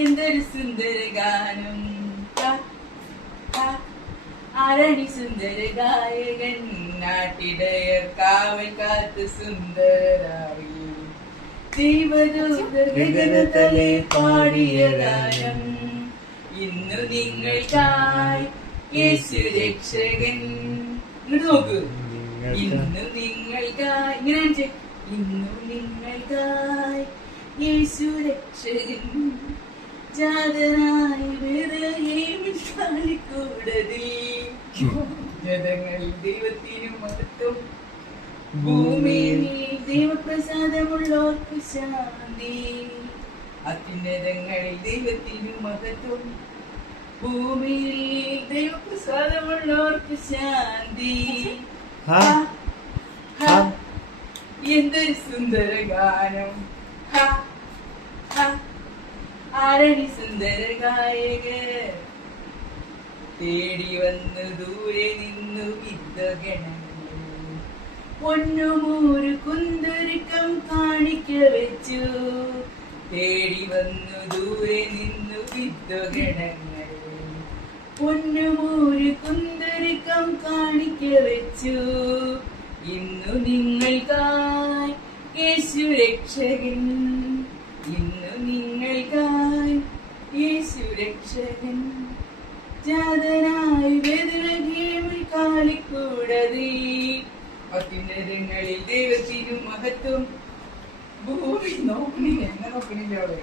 എന്തൊരു സുന്ദര ഗാനം. ആരണി സുന്ദര ഗായകൻ, നാട്ടിടയർ കാവൽ കാത്ത് സുന്ദരരാവി. ദൈവദൂതർ ഗഗനതലേ പാടിയ ഗാനം. ഇന്നു നിങ്ങൾക്കായി യേശു രക്ഷകൻ. ഇങ്ങോട്ട് നോക്ക്. ഇന്നു നിങ്ങൾക്കായി ഇങ്ങനെ, ഇന്നു നിങ്ങൾക്കായി യേശു രക്ഷകൻ ജാതനായി ിക്കൂടതിൽ. ജനങ്ങളിൽ ദൈവത്തിനു മഹത്വം, ഭൂമിയിൽ ദൈവപ്രസാദമുള്ളോർക്കു ശാന്തി. അത്യുന്നതങ്ങളിൽ ദൈവത്തിനു മഹത്വം, ഭൂമിയിൽ ദൈവപ്രസാദമുള്ളോർക്കു ശാന്തി. എന്തൊരു സുന്ദര ഗാനം. ആരണി സുന്ദര ഗായകർ, തേടി വന്നു ദൂരെ നിന്നു വിദ്വഗണങ്ങൾ. പൊന്നുമൂരു കുന്തുരുക്കം കാണിക്ക വെച്ചു, തേടി വന്നു ദൂരെ നിന്നു വിദ്വഗണങ്ങൾ. പൊന്നുമൂരു കുന്തുരുക്കം കാണിക്ക വെച്ചു, ഇന്നു നിങ്ങൾക്കായി യേശു രക്ഷകൻ. ഇന്നു നിങ്ങൾക്കായി യേശു രക്ഷകൻ ജാതനായി ബേത്ലഹേമിൽ കാലിക്കൂടതി. അത്യുന്നതങ്ങളിൽ ദൈവത്തിനു മഹത്വം, ഭൂമി നോക്കണില്ല, എന്നെ നോക്കണില്ല അവിടെ.